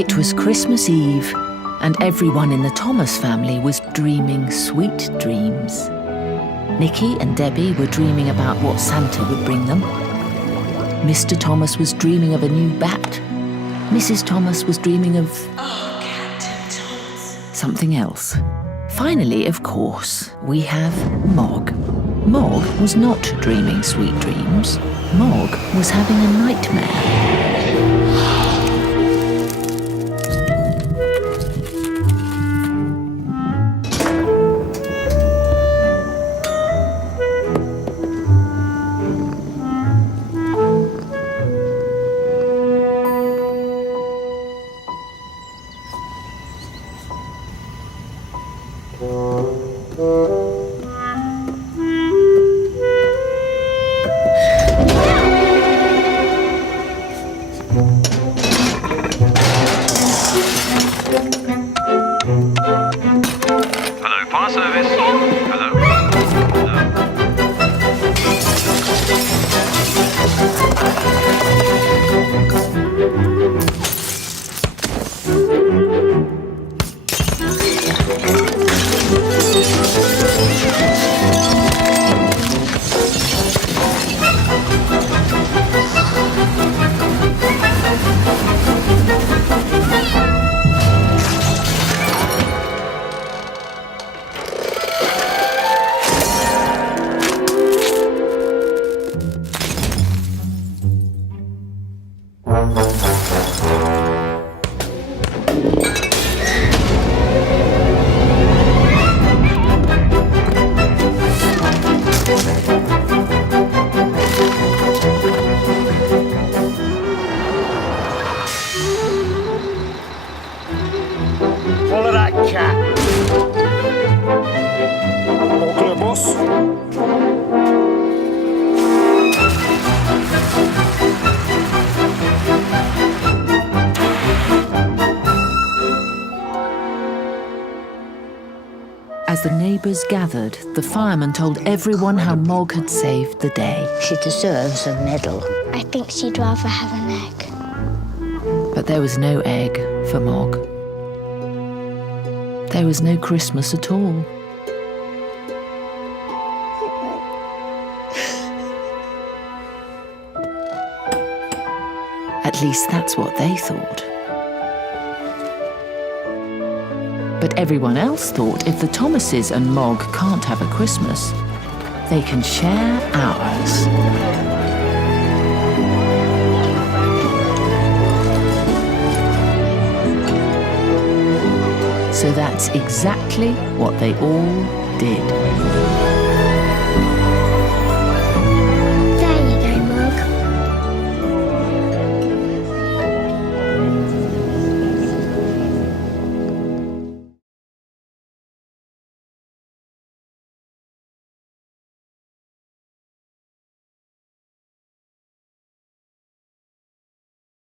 It was Christmas Eve, and everyone in the Thomas family was dreaming sweet dreams. Nicky and Debbie were dreaming about what Santa would bring them. Mr. Thomas was dreaming of a new bat. Mrs. Thomas was dreaming of... Captain Thomas. Something else. Finally, of course, we have Mog. Mog was not dreaming sweet dreams. Mog was having a nightmare. As the neighbours gathered, the fireman told everyone how Mog had saved the day. She deserves a medal. I think she'd rather have an egg. But there was no egg for Mog. There was no Christmas at all. At least that's what they thought. But everyone else thought if the Thomases and Mog can't have a Christmas, they can share ours. So that's exactly what they all did.